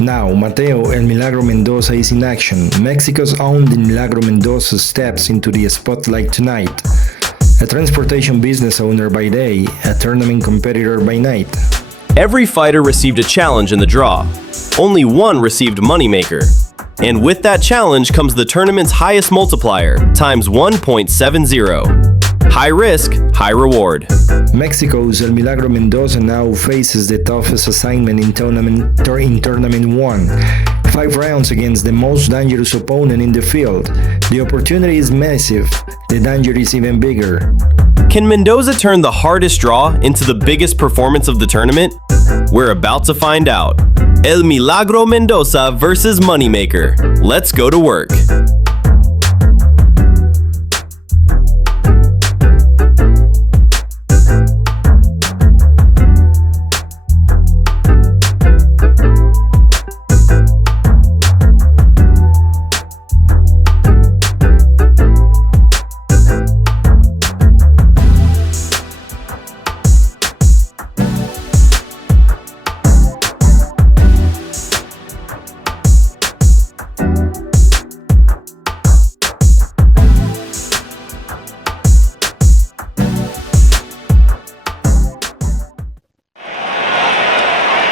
Now, Mateo El Milagro Mendoza is in action. Mexico's own El Milagro Mendoza steps into the spotlight tonight. A transportation business owner by day, a tournament competitor by night. Every fighter received a challenge in the draw. Only one received Moneymaker. And with that challenge comes the tournament's highest multiplier, times 1.70. High risk, high reward. Mexico's El Milagro Mendoza now faces the toughest assignment in Tournament 1. 5 rounds against the most dangerous opponent in the field. The opportunity is massive, the danger is even bigger. Can Mendoza turn the hardest draw into the biggest performance of the tournament? We're about to find out. El Milagro Mendoza versus Moneymaker. Let's go to work.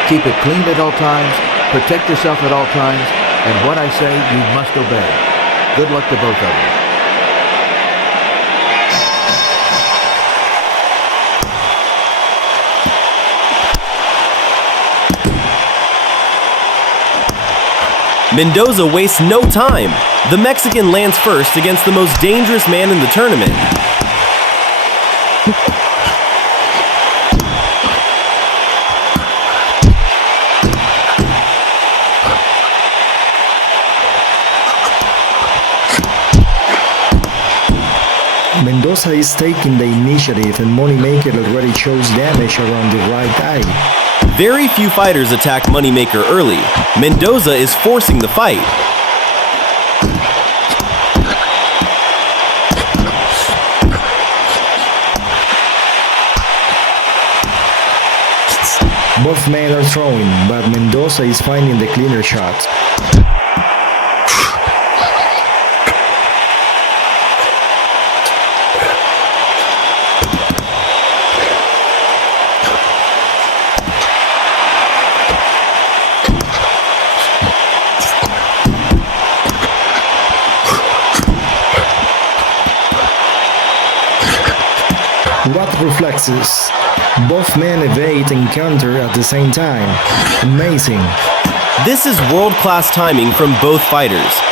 Keep it clean at all times, protect yourself at all times, and what I say, you must obey. Good luck to both of you. Mendoza wastes no time. The Mexican lands first against the most dangerous man in the tournament. Mendoza is taking the initiative and Moneymaker already shows damage around the right eye. Very few fighters attack Moneymaker early. Mendoza is forcing the fight. Both men are throwing, but Mendoza is finding the cleaner shots. What reflexes? Both men evade and counter at the same time. Amazing. This is world-class timing from both fighters.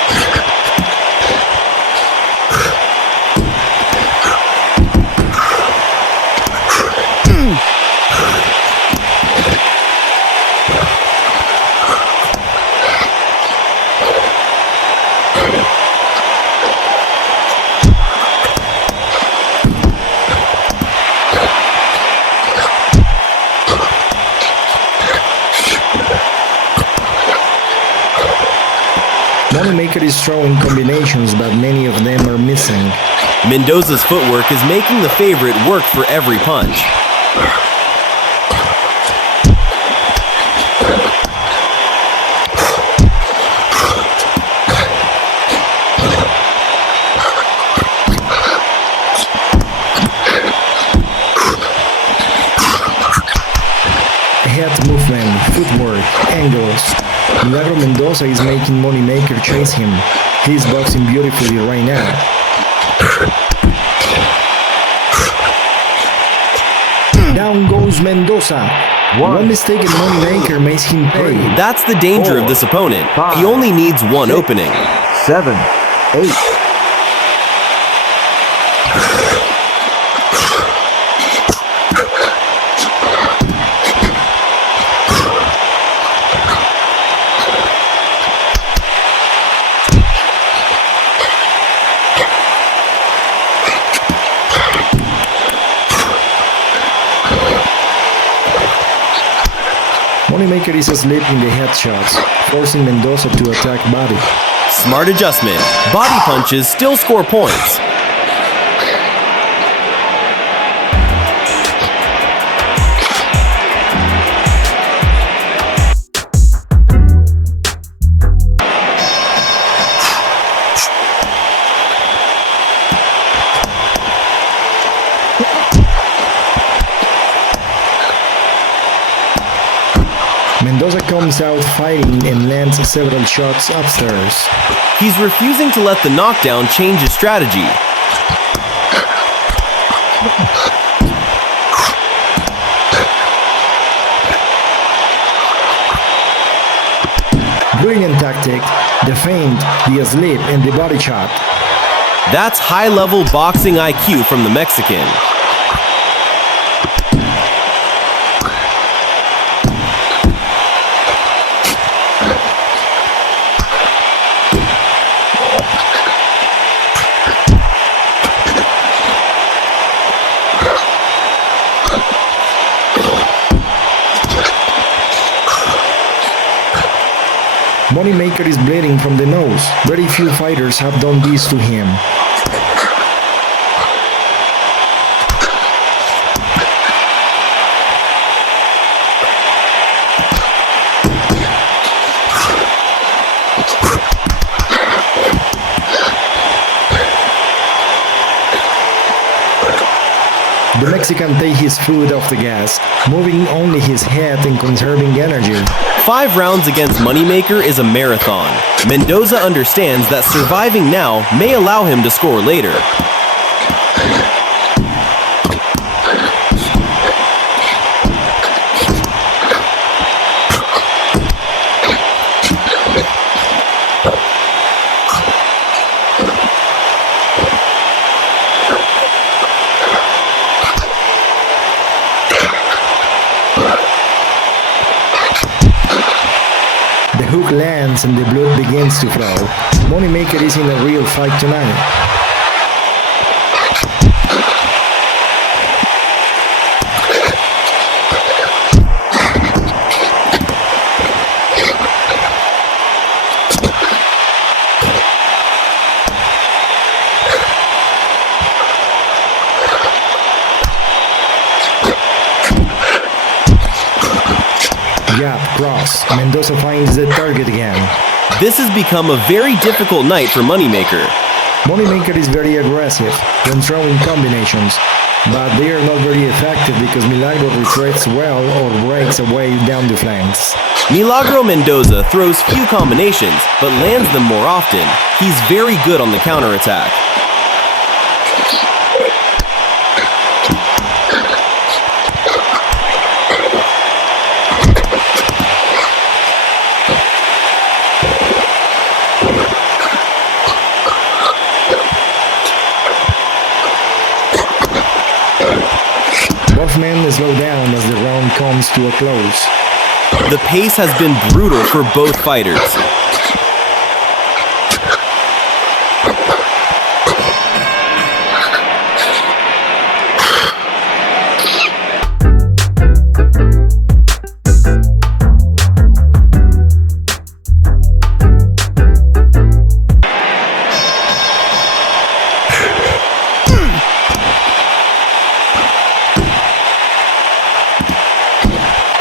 Moneymaker is throwing combinations, but many of them are missing. Mendoza's footwork is making the favorite work for every punch. Head movement, footwork, angles. Milagro Mendoza is making Moneymaker chase him. He's boxing beautifully right now. Down goes Mendoza. One mistake and Moneymaker makes him pay. That's the danger of this opponent. He only needs one opening. 7, 8. Moneymaker is asleep in the headshots, forcing Mendoza to attack body. Smart adjustment. Body punches still score points. Mendoza comes out fighting and lands several shots upstairs. He's refusing to let the knockdown change his strategy. Brilliant tactic, the feint, the slip, and the body shot. That's high-level boxing IQ from the Mexican. Maker is bleeding from the nose. Very few fighters have done this to him. The Mexican takes his foot off the gas, moving only his head and conserving energy. 5 rounds against Moneymaker is a marathon. Mendoza understands that surviving now may allow him to score later. The hook lands and the blood begins to flow. Moneymaker is in a real fight tonight. Jab, cross. Mendoza finds the target again. This has become a very difficult night for Moneymaker. Moneymaker is very aggressive when throwing combinations, but they are not very effective because Milagro retreats well or breaks away down the flanks. Milagro Mendoza throws few combinations, but lands them more often. He's very good on the counterattack. Both men slow down as the round comes to a close. The pace has been brutal for both fighters.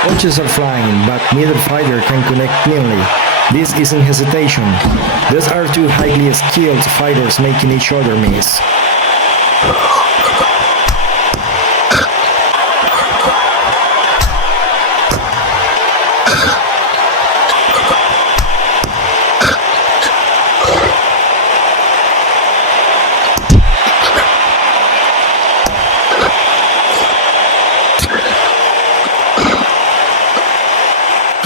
Punches are flying, but neither fighter can connect cleanly. This isn't hesitation. These are two highly skilled fighters making each other miss.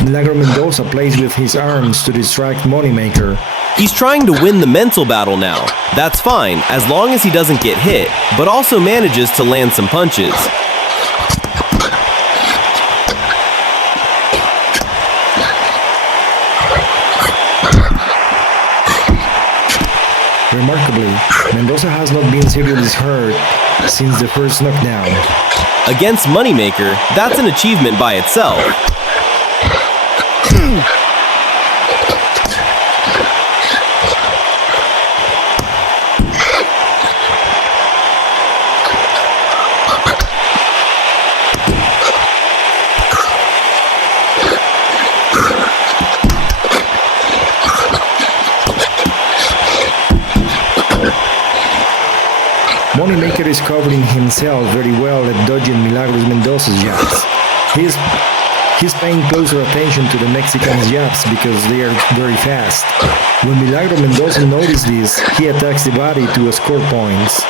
Milagro Mendoza plays with his arms to distract Moneymaker. He's trying to win the mental battle now. That's fine, as long as he doesn't get hit, but also manages to land some punches. Remarkably, Mendoza has not been seriously hurt since the first knockdown. Against Moneymaker, that's an achievement by itself. Moneymaker is covering himself very well at dodging Milagro Mendoza's jabs. He's paying closer attention to the Mexican's jabs because they are very fast. When Milagro Mendoza notices this, he attacks the body to score points.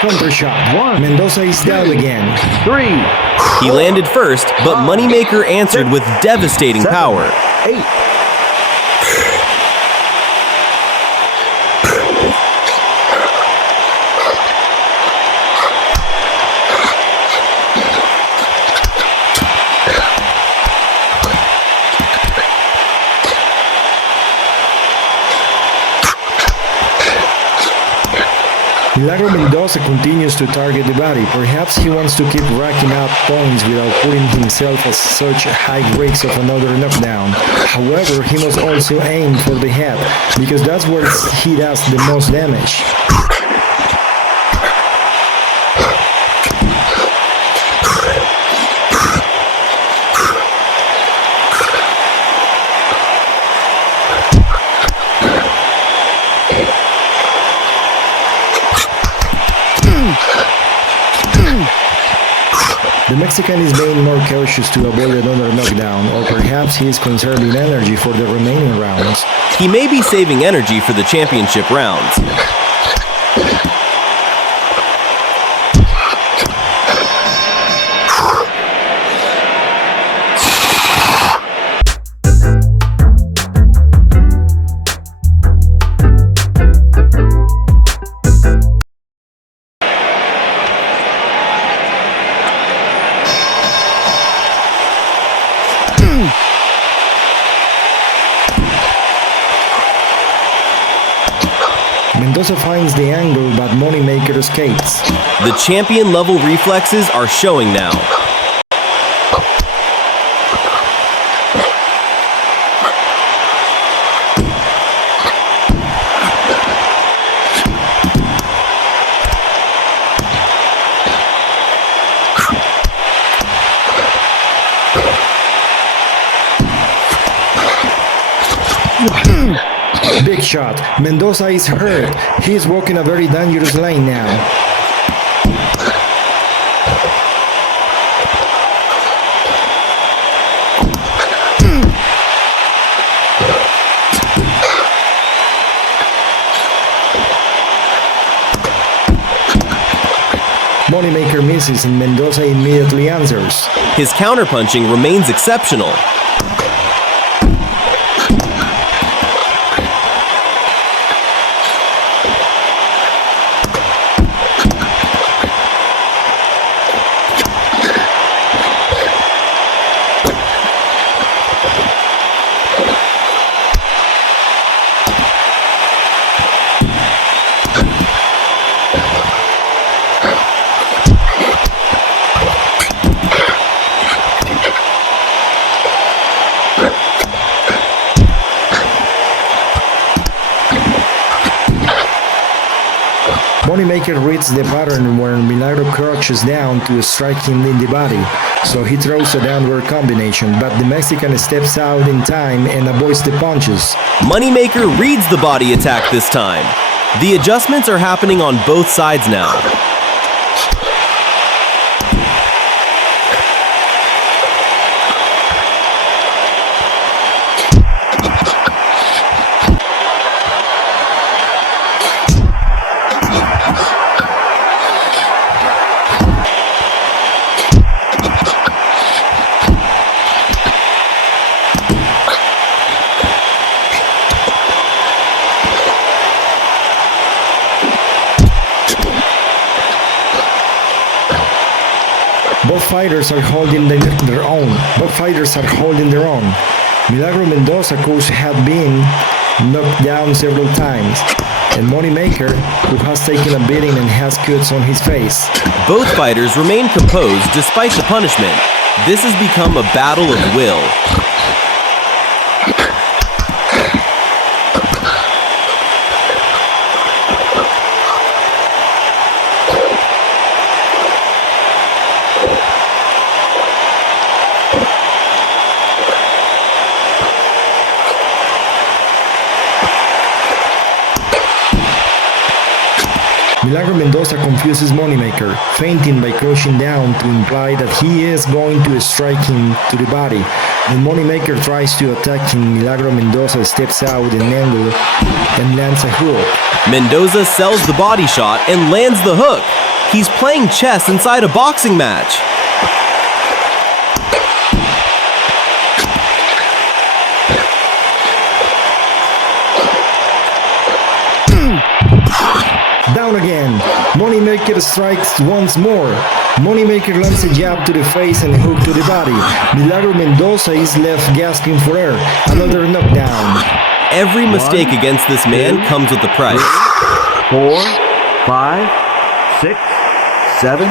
Counter shot. Mendoza is down again. 3. He landed first, but Moneymaker answered with devastating power. 8. Milagro Mendoza continues to target the body. Perhaps he wants to keep racking up points without putting himself at such high risks of another knockdown. However, he must also aim for the head, because that's where he does the most damage. The Mexican is being more cautious to avoid another knockdown, or perhaps he is conserving energy for the remaining rounds. He may be saving energy for the championship rounds. Mendoza finds the angle, but Moneymaker escapes. The champion level reflexes are showing now. Big shot. Mendoza is hurt. He is walking a very dangerous line now. Moneymaker misses and Mendoza immediately answers. His counterpunching remains exceptional. Moneymaker reads the pattern where Milagro crouches down to strike him in the body, so he throws a downward combination, but the Mexican steps out in time and avoids the punches. Moneymaker reads the body attack this time. The adjustments are happening on both sides now. Both fighters are holding their own. Milagro Mendoza, course, had been knocked down several times, and Moneymaker, who has taken a beating and has cuts on his face. Both fighters remain composed despite the punishment. This has become a battle of will. Milagro Mendoza confuses Moneymaker, feinting by crouching down to imply that he is going to strike him to the body. When Moneymaker tries to attack him, Milagro Mendoza steps out an angle and lands a hook. Mendoza sells the body shot and lands the hook. He's playing chess inside a boxing match. Down again. Moneymaker strikes once more. Moneymaker lands a jab to the face and a hook to the body. Milagro Mendoza is left gasping for air. Another knockdown. Every mistake against this man comes with a price. 4, 5, 6, 7,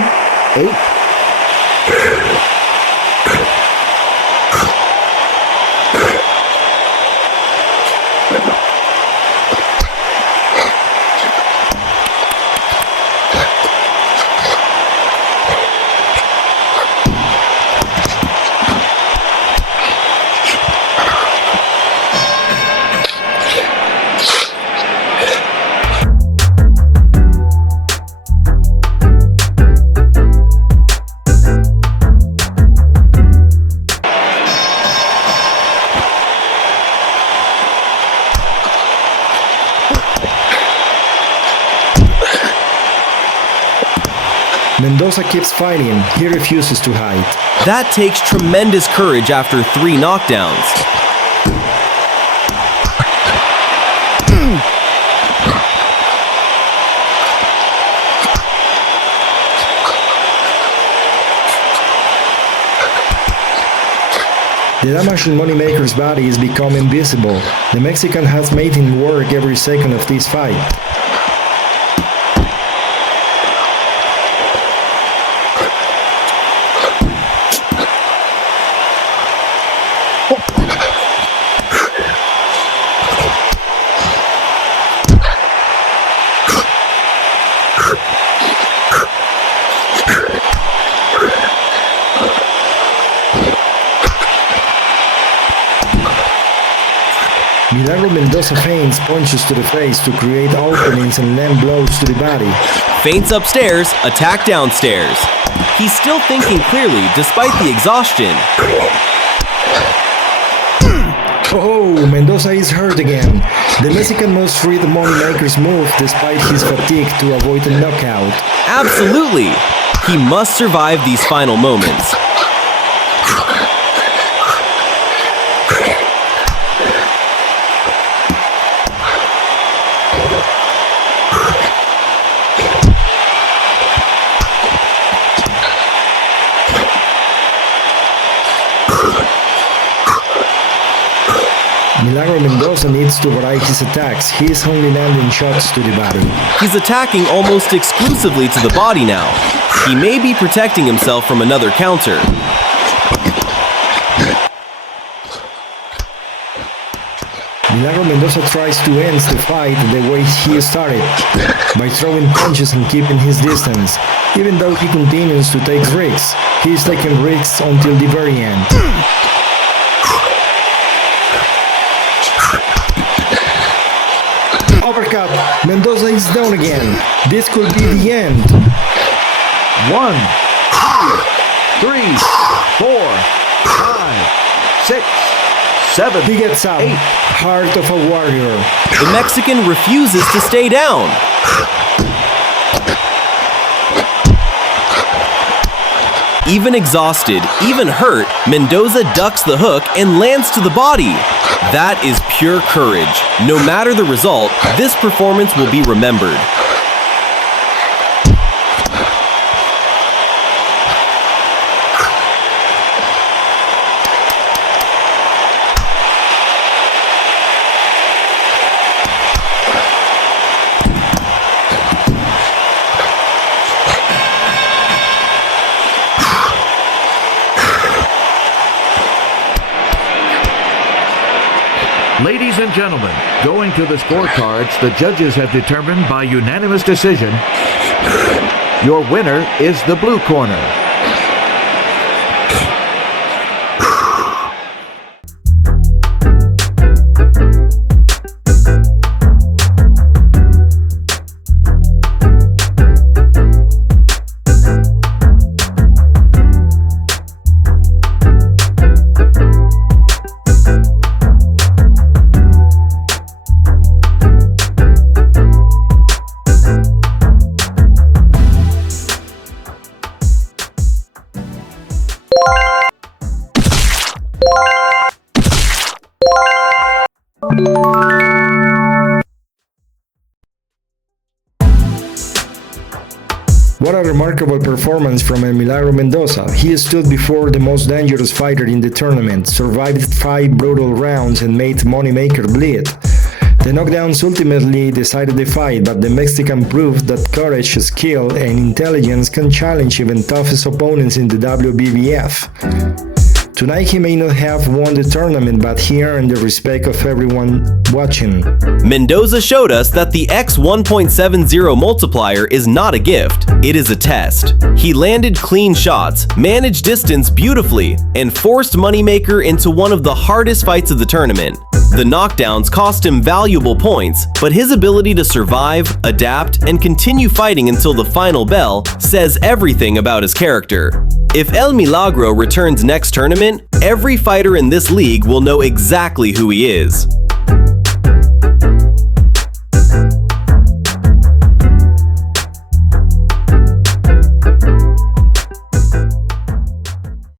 8. Mendoza keeps fighting. He refuses to hide. That takes tremendous courage after 3 knockdowns. The damage in Moneymaker's body is becoming invisible. The Mexican has made him work every second of this fight. Milagro Mendoza feints punches to the face to create openings and land blows to the body. Feints upstairs, attack downstairs. He's still thinking clearly despite the exhaustion. Oh, Mendoza is hurt again. The Mexican must read the Moneymaker's move despite his fatigue to avoid a knockout. Absolutely! He must survive these final moments. Milagro Mendoza needs to vary his attacks. He is only landing shots to the body. He's attacking almost exclusively to the body now. He may be protecting himself from another counter. Milagro Mendoza tries to end the fight the way he started, by throwing punches and keeping his distance. Even though he continues to take risks, he is taking risks until the very end. Uppercut! Mendoza is down again. This could be the end. 1, 2, 3, 4, 5, 6, 7. He gets up. 8. Heart of a warrior. The Mexican refuses to stay down. Even exhausted, even hurt, Mendoza ducks the hook and lands to the body. That is pure courage. No matter the result, this performance will be remembered. Ladies and gentlemen, going to the scorecards, the judges have determined by unanimous decision, your winner is the blue corner. What a remarkable performance from El Milagro Mendoza. He stood before the most dangerous fighter in the tournament, survived 5 brutal rounds and made Moneymaker bleed. The knockdowns ultimately decided the fight, but the Mexican proved that courage, skill, and intelligence can challenge even toughest opponents in the WVBF. Tonight he may not have won the tournament, but he earned the respect of everyone watching. Mendoza showed us that the X 1.70 multiplier is not a gift, it is a test. He landed clean shots, managed distance beautifully, and forced Moneymaker into one of the hardest fights of the tournament. The knockdowns cost him valuable points, but his ability to survive, adapt, and continue fighting until the final bell says everything about his character. If El Milagro returns next tournament, every fighter in this league will know exactly who he is.